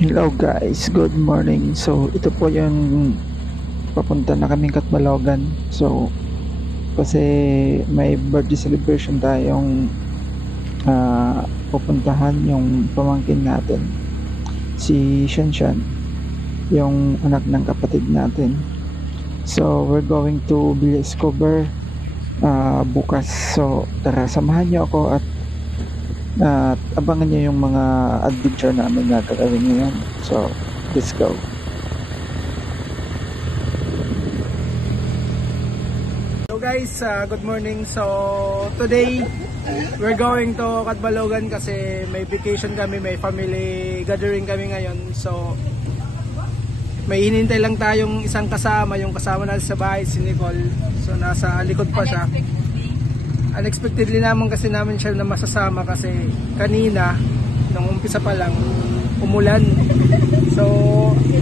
Hello guys, good morning. So ito po yung papunta na kaming Catbalogan. So kasi may birthday celebration tayong pupuntahan yung pamangkin natin, si Shanshan, yung anak ng kapatid natin. So we're going to Villa Escobar bukas. So tara, samahan niyo ako at abangan niyo yung mga adventure namin na gagawin ngayon. So let's go. Hello guys, good morning. So today we're going to Catbalogan kasi may vacation kami, may family gathering kami ngayon. So may hinintay lang tayong isang kasama, yung kasama natin sa bahay, si Nicole. So nasa likod pa siya. Unexpectedly naman kasi namin siya na masasama kasi kanina nung umpisa pa lang umulan. So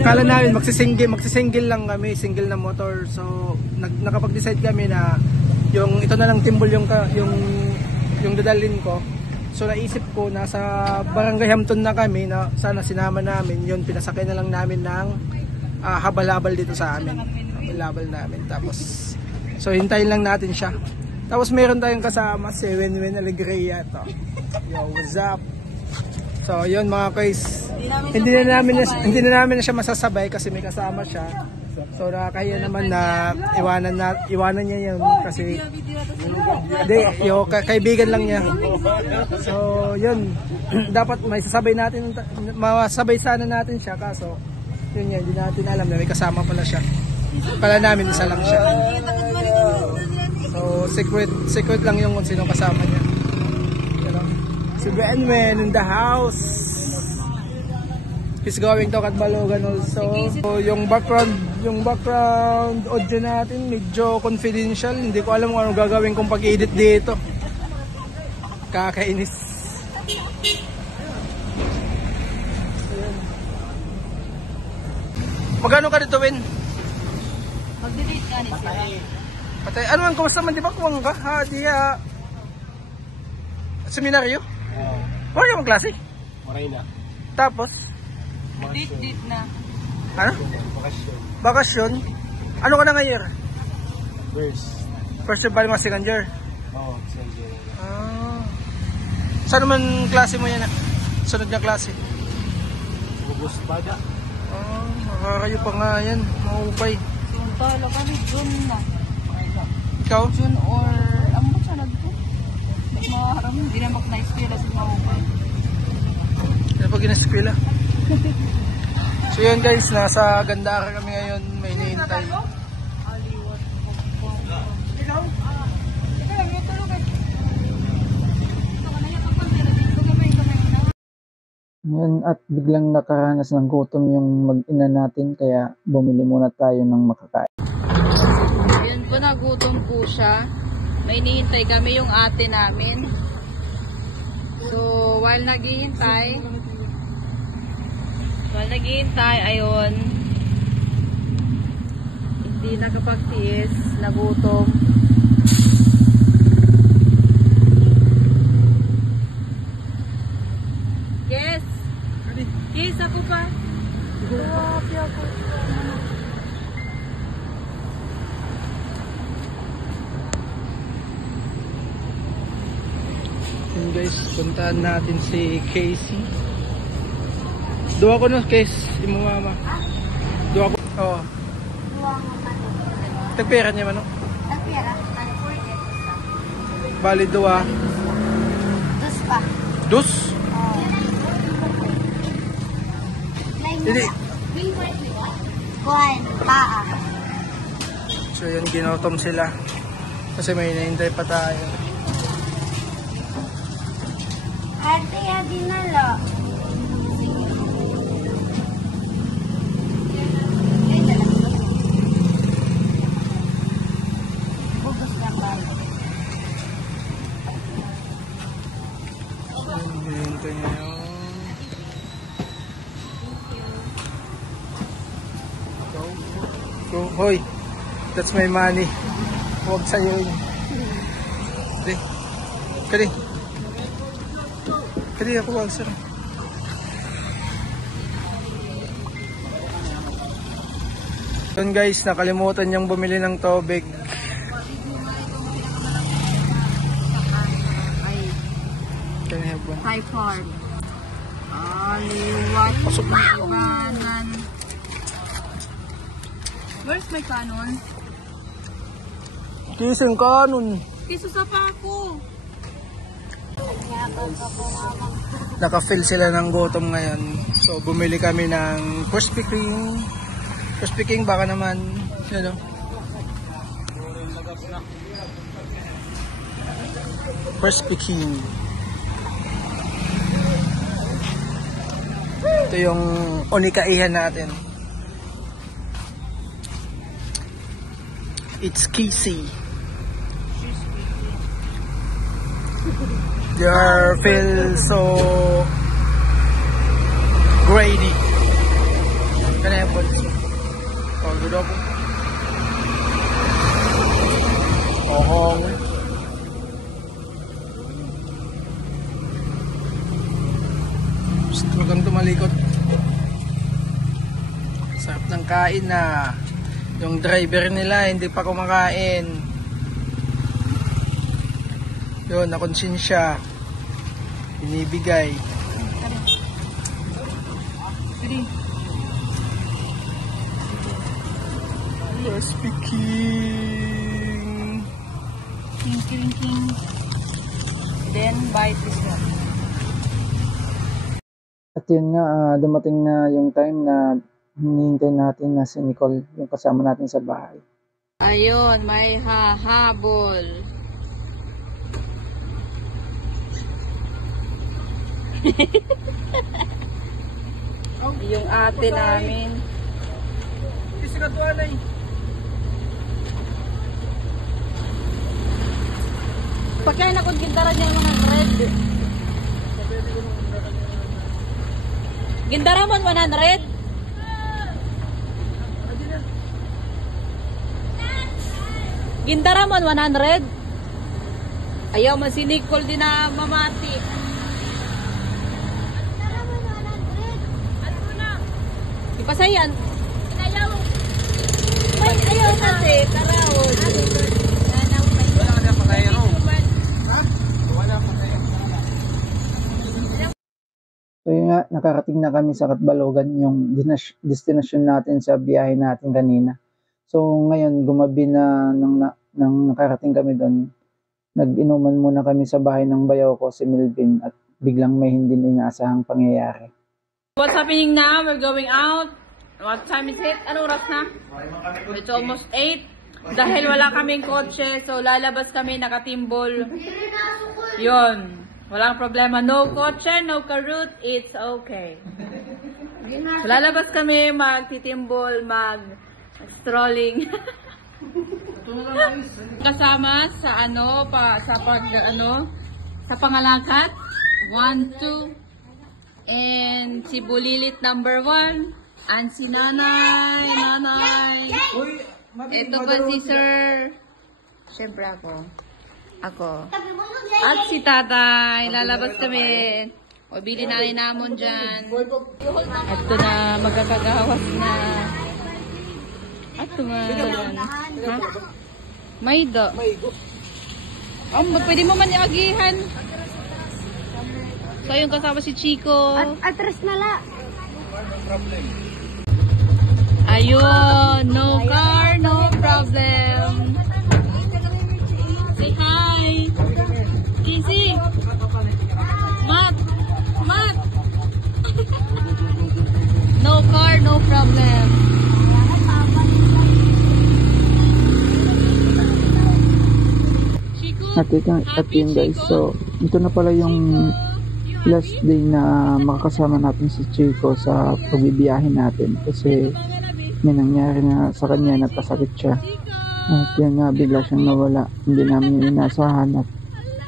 kala namin magsisingle lang kami, single na motor. So nakapag-decide kami na yung ito na lang timbol yung dadalhin ko. So naisip ko nasa Barangay Hampton na kami, na sana sinama namin yun, pinasakay na lang namin ng habal-habal dito sa amin. Habal-habal namin. Tapos so hintayin lang natin siya. Tapos meron tayong kasama si Wenwen Alegria to. Yo, what's up? So yun mga guys, hindi na namin siya masasabay kasi may kasama siya. So nakakahiya naman na iwanan niya yun kasi kaibigan lang niya. So yun, dapat may sasabay natin, masabay sana natin siya, kaso yun yan, hindi natin alam na may kasama pala siya. Kala namin isa lang siya. So secret lang yung kung sino kasama niya. Pero si Benwen in the house. He's going to Catbalogan also. So yung background audio natin medyo confidential. Hindi ko alam kung ano gagawin kong pag-edit dito. Kakainis. Magkano ka dito, Win? Mag-delete ka ni sila. Patay, ano man, kumusta man, di ba kuwang ka? Seminaryo? Oo. Wala ka mong klase? Marina. Tapos? Date na. Ano? Bakasyon. Bakasyon? Ano ka na nga year? First year ba yung second year? Oo, second year. Saan naman klase mo yan? Sunod na klase? August bada. Makakayo pa nga yan. Mahupay. Suntala kami, June na. Ikaw? June or, ambot siya nagpo. Maharap, hindi na mag-na-eskwela sa mga upay. Kaya pag in-eskwela. So yun guys, nasa Gandara kami ngayon. May hinihintay. Ngayon at biglang nakaranas ng gutom yung mag-ina natin, kaya bumili muna tayo ng makakain. Yan po, nagutom po siya. May hinihintay kami yung ate namin. So, while naghihintay, ayun, hindi nakapagtiis, nagutom. Yes! Yes, ako pa. Grabe ako. Yun guys, puntahan natin si Casey. Duwa ko no, Casey, imo mama. Duwa ko. Oo. Tagpera niya man no? Nagpira. Bali duwa. Dus pa. Dus? Hindi. Kuhan, paa. So yun, ginutom sila. Kasi may hinihintay pa tayo. Ate, dinala. Bugas lang ba? Hinihintay niya yun. Go, hoy, that's my money. Huwag sa'yo yun. Kali. Kali ako wag sir. Yun guys, nakalimutan niyang bumili ng tubig. Thai farm. Aliwat. Ibanan. Where's my canon? Kising kanon. Kiso sa pako. Naka-fill sila ng gutom ngayon. So bumili kami ng Krispy Kreme. Krispy Kreme baka naman. Ano? Krispy Kreme. Ito yung unikaihan natin. It's Kissy. They feel so grady. Can I have one? Oh, good up. Oh. Huwag kang tumalikot. Sarap ng kain na. Yung driver nila hindi pa kumakain. Yun, nakonsensya. Binibigay. Krispy Kreme. King. Then bite this one. At yun nga, dumating na yung time na hinihintay natin na si Nicole, yung kasama natin sa bahay. Ayun, may hahabol. Yung ate namin. Kasi katuan ay. Pagkain ako gintara niya mga red. Gintara mo 100? Gintara mo 100? Ayaw man si Nicole din na mamati. Ipasayan. Ayaw. Ayaw kasi. Tarawon. Wala na pa kayo. Wala pa kayo. So yun nga, nakarating na kami sa Catbalogan, yung destination natin sa biyahe natin kanina. So ngayon, gumabi na nang nakarating kami doon, nag-inuman muna kami sa bahay ng bayaw ko, si Melvin, at biglang may hindi inaasahang pangyayari. What's happening now? We're going out. What time is it? Ano oras na? It's almost 8. Dahil wala kaming kotse, so lalabas kami nakatimbol. Yun. Walang problema. No kotse, no karut. It's okay. So, lalabas kami, magtitimbol, mag-strolling. Kasama sa sa pangalakat. 1, 2. And si Bulilit number 1. And si Nanay. Ito pa si Sir. Siyempre ako. At si Tatay. Lalabas kami. O bili na rin namon dyan. Ito na, magkakagawas na. Ato nga. Ha? Maydo. Pwede mo man iagihan. So, yung kasama si Chico. Atras na la. Ayun, no car, no problem. Say hi. Kissy. Mat. No car, no problem. At yun guys, so ito na pala yung last day na makakasama natin si Chico sa pagbibiyahe natin kasi may nangyari na sa kanya, napasakit siya at yan nga, bigla siyang nawala, hindi namin inasahan at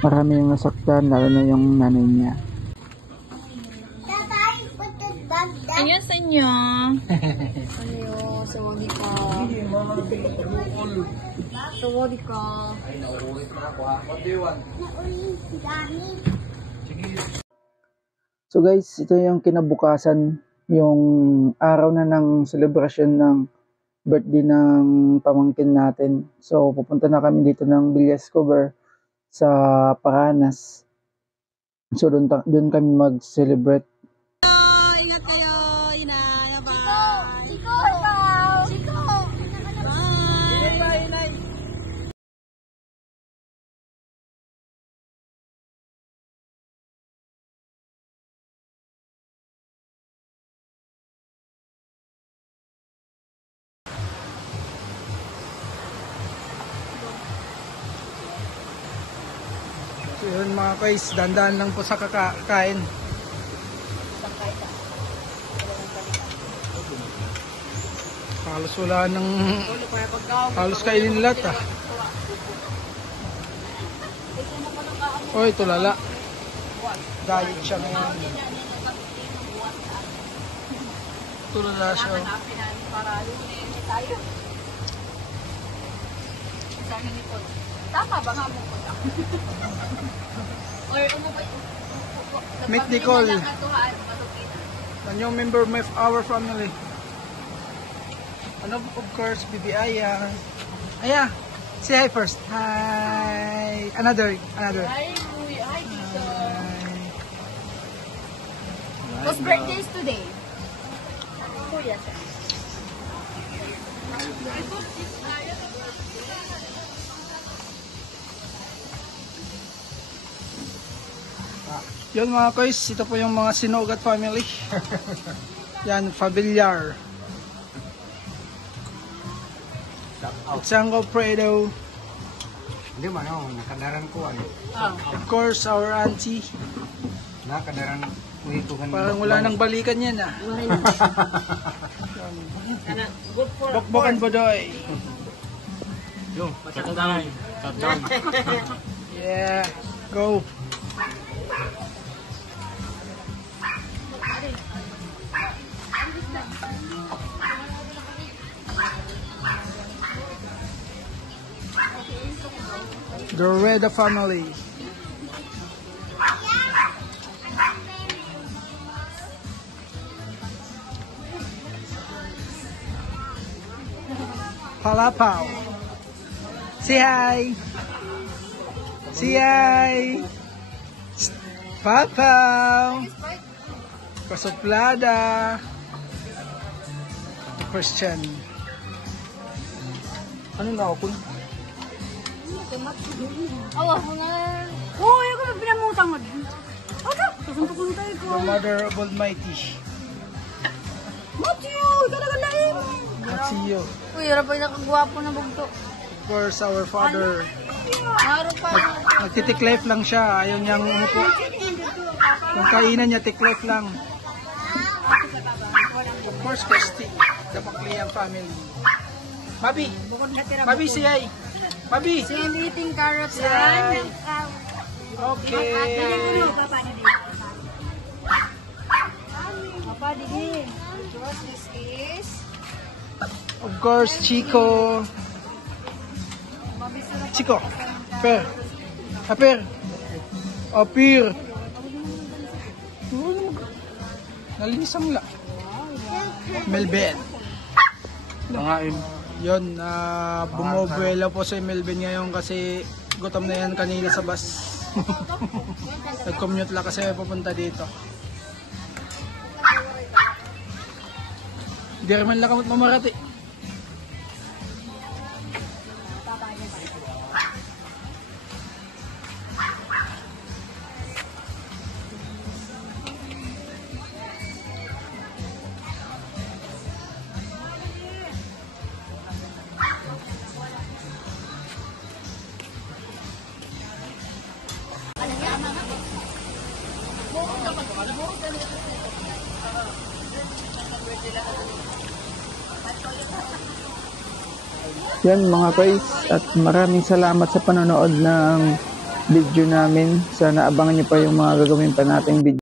marami yung nasaktan, lalo na yung nanay niya. Ayan sa inyo. Ayo, sawadi ka. Sawadi ka. So guys, ito yung kinabukasan, yung araw na ng celebration ng birthday ng pamangkin natin. So, pupunta na kami dito ng Villa Escobar sa Paranas. So, doon kami mag-celebrate. Ingat kayo. Ina. Bye. Chico! Ikaw! Chico! So yun mga guys, dandan lang po sa kakain. Halos wala nang halos kainin lahat ah. Oy, tulala. Diet siya ngayon. Tulala siya. Tama ba nga mo po? Or ano ba? Meet Nicole. A new member of our family. And of course, Bibi Aya. Aya, say hi first. Hi. Another. Hi, Kuya. Hi, Tito. Whose birthday is today? Kuya. Yun mga guys, ito po yung mga Sinugat family. Yan, familiar. Itsango Fredo. Hindi man ako, nakadaran ko ano. Of course, our auntie. Nakadaran ko ito kan. Parang wala nang balikan yan ah. Bokbokan Bodoy. Yo, tatay. Yeah, go. The Reda family. Palapaw. Say hi. Say hi. Papaw. Kasoplada. Christian. Ano na ako? Awa, mga... Oo, ako na pinamutang mo. Ako, kasuntok tayo ko. The Mother of Almighty. Matthew, talaga lain. Matsiyo. Uy, yara pa yung nakagwapo na bugto. Of course, our father. Maro pa. Nagtitik-life lang siya. Ayaw niyang umupo. Yung kainan niya, tik-life lang. Of course, Christy. The Pacliang family. Mabi! Mabi, siyay! Mabi! So, I'm eating carrots Say and... Okay. Papa, dili. What this is? Of course, Chico. Chico. Per. Aper. Apir. Nalinisang la. Melben. Nangain. Yun, bumubuelo po si Melvin ngayon kasi gutom na yan kanina sa bus. Nag-commute lang kasi pupunta dito. Di rin man lang kamot mamarati. Yan mga guys, at maraming salamat sa panonood ng video namin. Sana abangan nyo pa yung mga gagawin pa nating video.